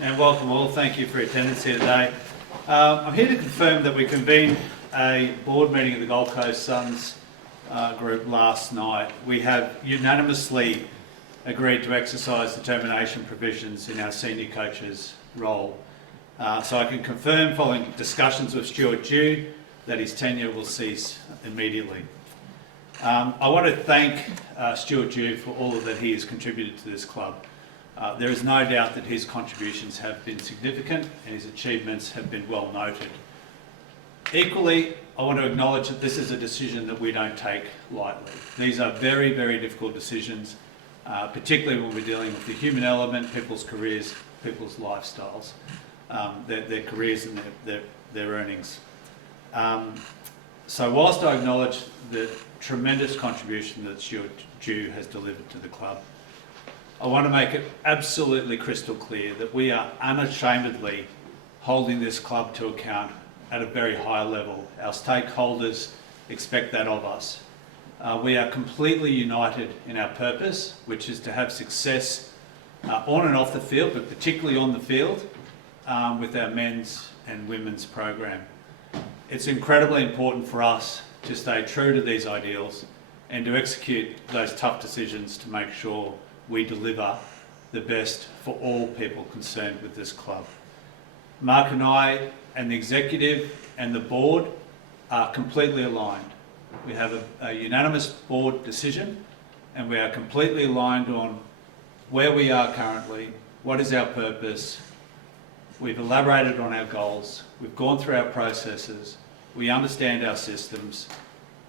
And welcome all. Thank you for your attendance here today. I'm here to confirm that we convened a board meeting of the Gold Coast Suns group last night. We have unanimously agreed to exercise determination provisions in our senior coach's role. So I can confirm, following discussions with Stuart Dew, that his tenure will cease immediately. I want to thank Stuart Dew for all that he has contributed to this club. There is no doubt that his contributions have been significant and his achievements have been well noted. Equally, I want to acknowledge that this is a decision that we don't take lightly. These are very, very difficult decisions, particularly when we're dealing with the human element, people's careers, people's lifestyles, their careers and their earnings. So whilst I acknowledge the tremendous contribution that Stuart Dew has delivered to the club, I want to make it absolutely crystal clear that we are unashamedly holding this club to account at a very high level. Our stakeholders expect that of us. We are completely united in our purpose, which is to have success on and off the field, but particularly on the field with our men's and women's program. It's incredibly important for us to stay true to these ideals and to execute those tough decisions to make sure we deliver the best for all people concerned with this club. Mark and I and the executive and the board are completely aligned. We have a unanimous board decision and we are completely aligned on where we are currently, what is our purpose. We've elaborated on our goals, we've gone through our processes, we understand our systems,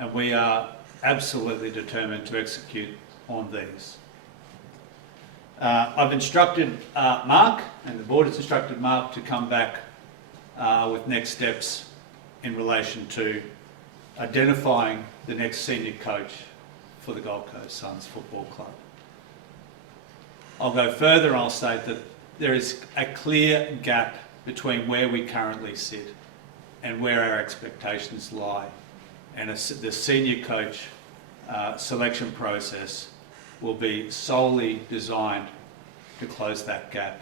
and we are absolutely determined to execute on these. I've instructed Mark, and the board has instructed Mark to come back with next steps in relation to identifying the next senior coach for the Gold Coast Suns Football Club. I'll go further and I'll state that there is a clear gap between where we currently sit and where our expectations lie. And the senior coach selection process will be solely designed to close that gap,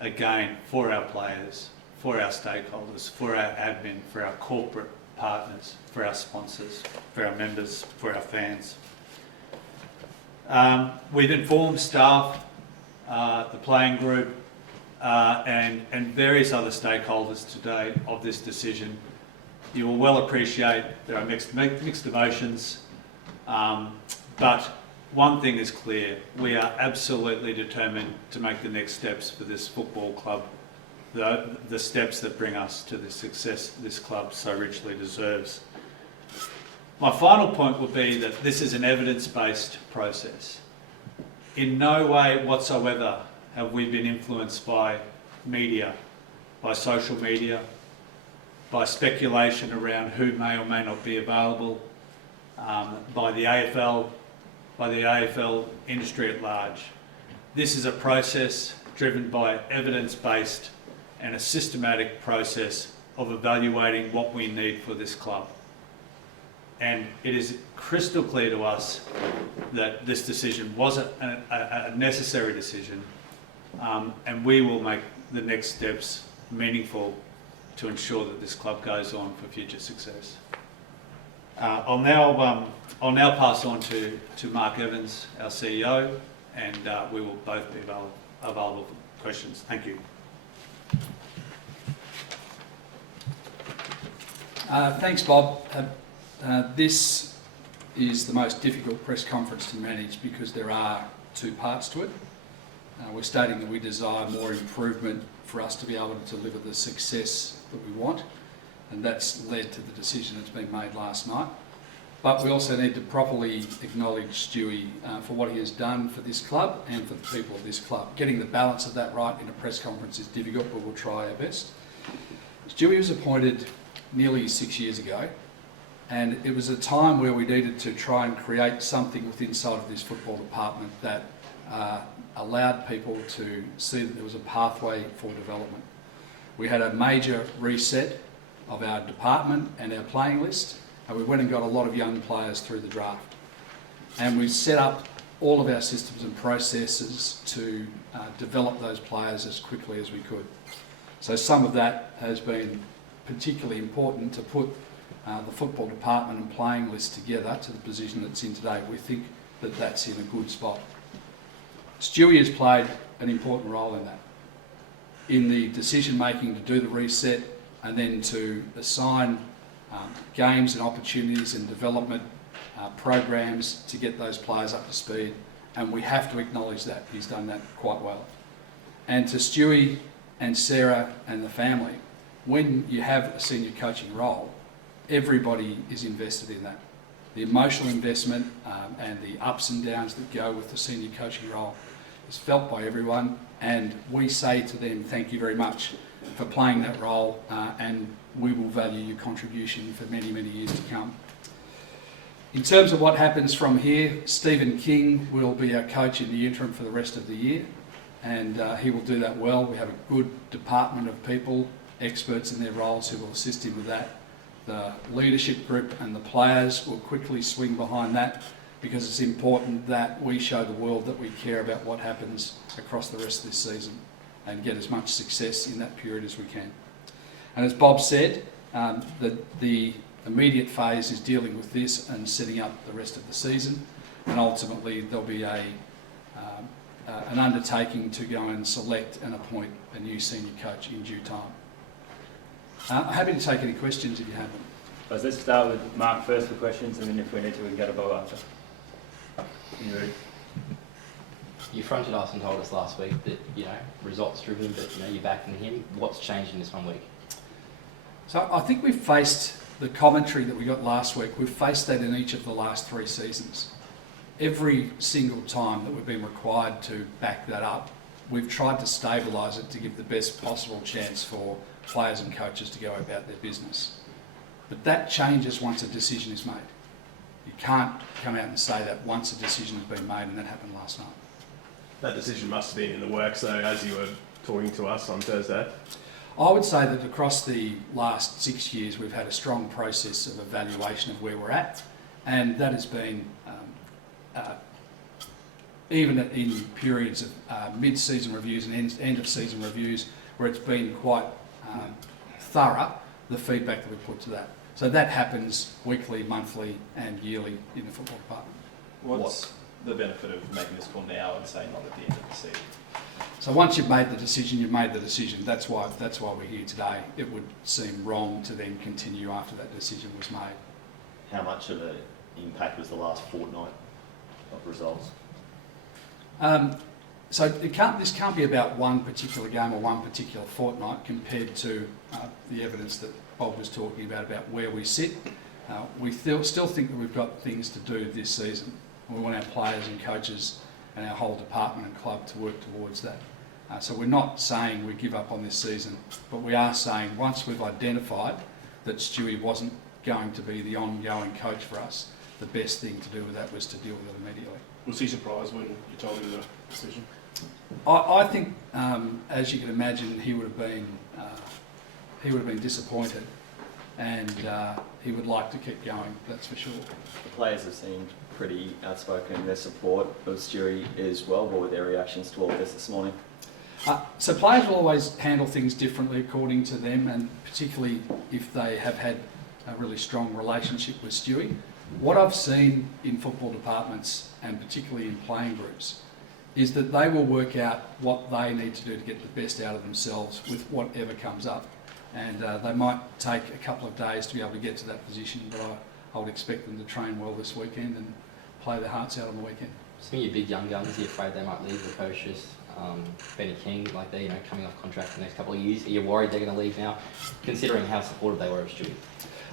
again, for our players, for our stakeholders, for our admin, for our corporate partners, for our sponsors, for our members, for our fans. We've informed staff, the playing group, and various other stakeholders today of this decision. You will well appreciate there are mixed emotions, but one thing is clear: we are absolutely determined to make the next steps for this football club, the steps that bring us to the success this club so richly deserves. My final point would be that this is an evidence-based process. In no way whatsoever have we been influenced by media, by social media, by speculation around who may or may not be available, by the AFL, by the AFL industry at large. This is a process driven by evidence-based and a systematic process of evaluating what we need for this club. And it is crystal clear to us that this decision was a necessary decision, and we will make the next steps meaningful to ensure that this club goes on for future success. I'll now pass on to Mark Evans, our CEO, and we will both be available for questions. Thank you. Thanks, Bob. This is the most difficult press conference to manage because there are two parts to it. We're stating that we desire more improvement for us to be able to deliver the success that we want, and that's led to the decision that's been made last night. But we also need to properly acknowledge Stewie for what he has done for this club and for the people of this club. Getting the balance of that right in a press conference is difficult, but we'll try our best. Stewie was appointed nearly 6 years ago, and it was a time where we needed to try and create something within inside of this football department that allowed people to see that there was a pathway for development. We had a major reset of our department and our playing list, and we went and got a lot of young players through the draft. And we set up all of our systems and processes to develop those players as quickly as we could. So some of that has been particularly important to put the football department and playing list together to the position that's in today. We think that that's in a good spot. Stewie has played an important role in that, in the decision making to do the reset and then to assign games and opportunities and development programs to get those players up to speed, and we have to acknowledge that he's done that quite well. And to Stewie and Sarah and the family, when you have a senior coaching role, everybody is invested in that. The emotional investment and the ups and downs that go with the senior coaching role is felt by everyone, and we say to them, thank you very much for playing that role, and we will value your contribution for many, many years to come. In terms of what happens from here, Stephen King will be our coach in the interim for the rest of the year, and he will do that well. We have a good department of people, experts in their roles, who will assist him with that. The leadership group and the players will quickly swing behind that, because it's important that we show the world that we care about what happens across the rest of this season and get as much success in that period as we can. And as Bob said, the immediate phase is dealing with this and setting up the rest of the season, and ultimately there'll be an undertaking to go and select and appoint a new senior coach in due time. I'm happy to take any questions if you have them. Let's start with Mark first for questions, and then if we need to, we can go to Bob after. You fronted us and told us last week that, results driven, but, you're backing him. What's changed in this 1 week? So I think we've faced the commentary that we got last week. We've faced that in each of the last 3 seasons. Every single time that we've been required to back that up, we've tried to stabilise it to give the best possible chance for players and coaches to go about their business. But that changes once a decision is made. You can't come out and say that once a decision has been made, and that happened last night. That decision must have been in the works, though, as you were talking to us on Thursday. I would say that across the last 6 years, we've had a strong process of evaluation of where we're at, and that has been even in periods of mid-season reviews and end-of-season reviews, where it's been quite thorough, the feedback that we put to that. So that happens weekly, monthly and yearly in the football department. What's the benefit of making this call now and say not at the end of the season? So once you've made the decision, you've made the decision. That's why we're here today. It would seem wrong to then continue after that decision was made. How much of an impact was the last fortnight of results? So this can't be about one particular game or one particular fortnight compared to the evidence that Bob was talking about where we sit. We still think that we've got things to do this season. We want our players and coaches and our whole department and club to work towards that. So we're not saying we give up on this season, but we are saying once we've identified that Stewie wasn't going to be the ongoing coach for us, the best thing to do with that was to deal with it immediately. Was he surprised when you told him the decision? I think, as you can imagine, he would have been disappointed, and he would like to keep going. That's for sure. The players have seemed pretty outspoken in their support of Stewie as well. What were their reactions to all of this morning? So players will always handle things differently according to them, and particularly if they have had a really strong relationship with Stewie. What I've seen in football departments, and particularly in playing groups, is that they will work out what they need to do to get the best out of themselves with whatever comes up. And they might take a couple of days to be able to get to that position, but I would expect them to train well this weekend and play their hearts out on the weekend. Some of your big young guns, are you afraid they might leave the coaches? Benny King, like they're coming off contract for the next couple of years. Are you worried they're going to leave now, considering how supportive they were of Stewie?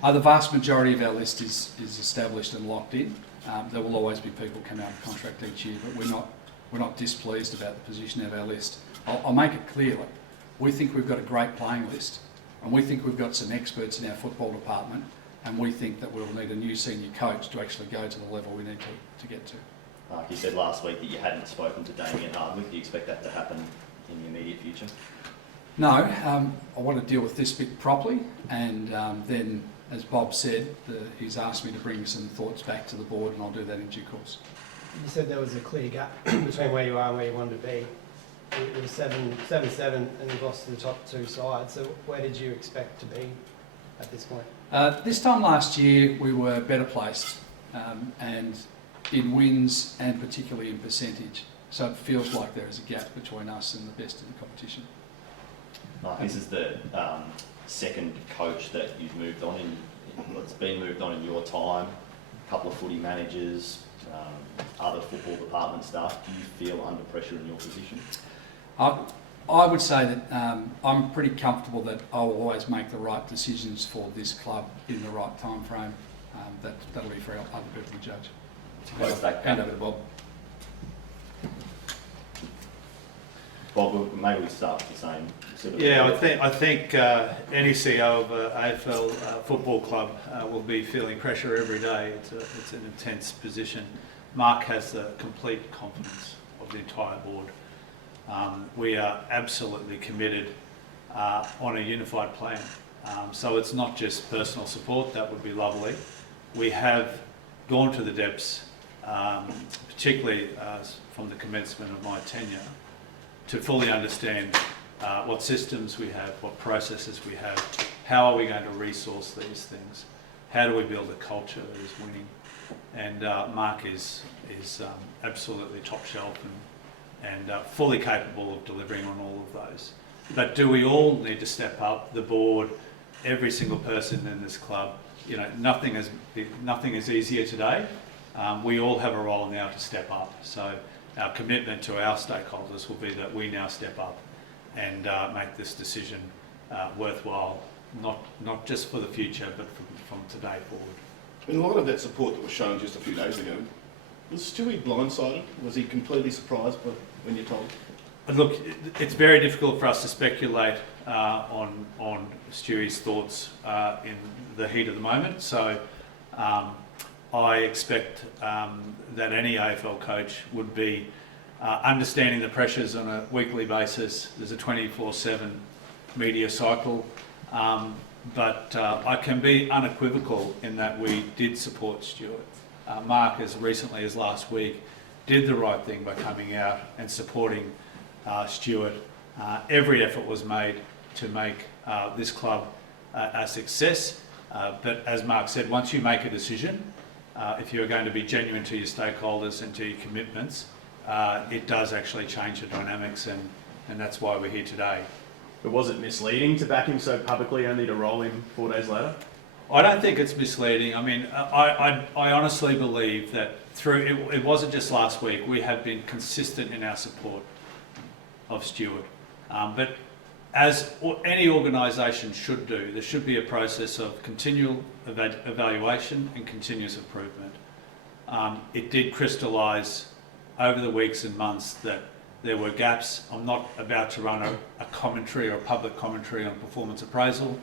The vast majority of our list is established and locked in. There will always be people come out of contract each year, but we're not displeased about the position of our list. I'll make it clear, we think we've got a great playing list, and we think we've got some experts in our football department, and we think that we'll need a new senior coach to actually go to the level we need to get to. Mark, you said last week that you hadn't spoken to Damien Hardwick. Do you expect that to happen in the immediate future? No, I want to deal with this bit properly, and then, as Bob said, he's asked me to bring some thoughts back to the board, and I'll do that in due course. you said there was a clear gap between where you are and where you wanted to be. It was 7-7 and you've lost to the top two sides. So where did you expect to be at this point? This time last year, we were better placed, and in wins and particularly in percentage. So it feels like there is a gap between us and the best in the competition. This is the second coach that you've moved on in. It's been moved on in your time. A couple of footy managers, other football department staff. Do you feel under pressure in your position? I would say that I'm pretty comfortable that I will always make the right decisions for this club in the right time frame. That'll be for other people to judge. What's that? Hand over to Bob. Bob, maybe we start with the same sort of. Yeah, I think any CEO of an AFL football club will be feeling pressure every day. It's an intense position. Mark has the complete confidence of the entire board. We are absolutely committed on a unified plan. So it's not just personal support, that would be lovely. We have gone to the depths, particularly from the commencement of my tenure, to fully understand what systems we have, what processes we have, how are we going to resource these things, how do we build a culture that is winning. And Mark is absolutely top shelf and fully capable of delivering on all of those. But do we all need to step up? The board, every single person in this club. You know, nothing is easier today. We all have a role now to step up. So our commitment to our stakeholders will be that we now step up and make this decision worthwhile, not just for the future, but from today forward. And a lot of that support that was shown just a few days ago, was Stewie blindsided? Was he completely surprised when you told him? Look, it's very difficult for us to speculate on Stewie's thoughts in the heat of the moment. So I expect that any AFL coach would be understanding the pressures on a weekly basis. There's a 24/7 media cycle. But I can be unequivocal in that we did support Stuart. Mark, as recently as last week, did the right thing by coming out and supporting Stuart. Every effort was made to make this club a success. But as Mark said, once you make a decision, if you're going to be genuine to your stakeholders and to your commitments, it does actually change the dynamics, and that's why we're here today. But was it misleading to back him so publicly only to roll him 4 days later? I don't think it's misleading. I mean, I honestly believe that it wasn't just last week. We have been consistent in our support of Stuart. But as any organisation should do, there should be a process of continual evaluation and continuous improvement. It did crystallise over the weeks and months that there were gaps. I'm not about to run a commentary or a public commentary on performance appraisal,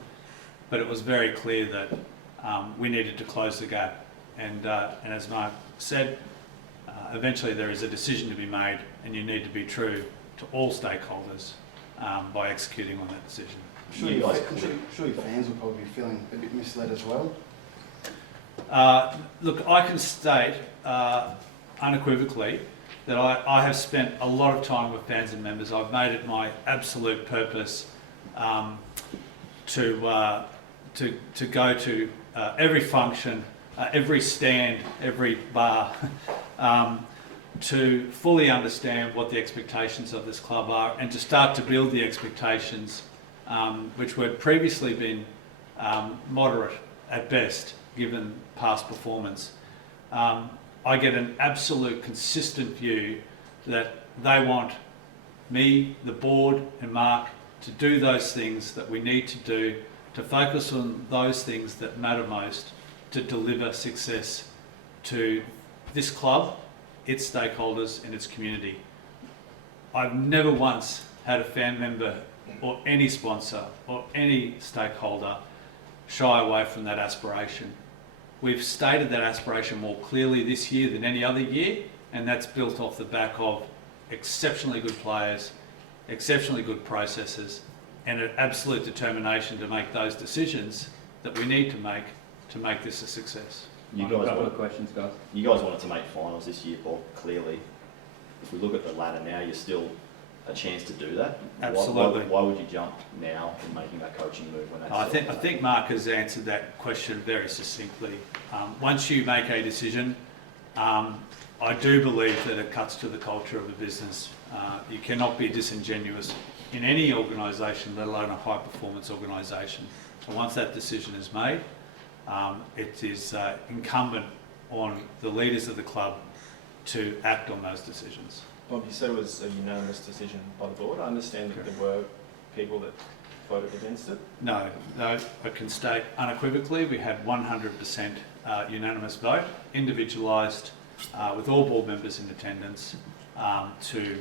but it was very clear that we needed to close the gap. And as Mark said, eventually there is a decision to be made, and you need to be true to all stakeholders by executing on that decision. Surely fans will probably be feeling a bit misled as well. Look, I can state unequivocally that I have spent a lot of time with fans and members. I've made it my absolute purpose to go to every function, every stand, every bar, to fully understand what the expectations of this club are and to start to build the expectations which were previously been moderate at best given past performance. I get an absolute consistent view that they want me, the board and Mark to do those things that we need to do, to focus on those things that matter most, to deliver success to this club, its stakeholders and its community. I've never once had a fan member or any sponsor or any stakeholder shy away from that aspiration. We've stated that aspiration more clearly this year than any other year, and that's built off the back of exceptionally good players, exceptionally good processes, and an absolute determination to make those decisions that we need to make this a success. You A guys couple want, of questions, guys. you guys wanted to make finals this year, Bob, clearly. If we look at the ladder now, you're still a chance to do that. Absolutely. Why would you jump now in making that coaching move when that's I think Mark has answered that question very succinctly. Once you make a decision, I do believe that it cuts to the culture of the business. You cannot be disingenuous in any organisation, let alone a high-performance organisation. And once that decision is made, it is incumbent on the leaders of the club to act on those decisions. Bob, you said it was a unanimous decision by the board. I understand that there were people that voted against it. No, I can state unequivocally we had 100% unanimous vote, individualised, with all board members in attendance, to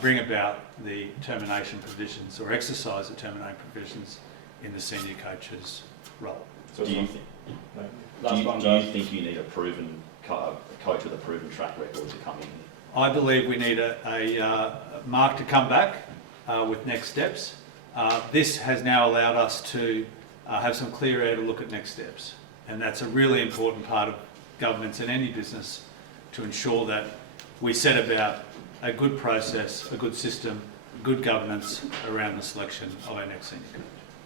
bring about the termination provisions or exercise the termination provisions in the senior coach's role. So Do you, it's think, not- no. do, Last you, one, do you guys. think you need a proven coach with a proven track record to come in? I believe we need a Mark to come back with next steps. This has now allowed us to have some clear air to look at next steps. And that's a really important part of governance in any business, to ensure that we set about a good process, a good system, good governance around the selection of our next senior coach.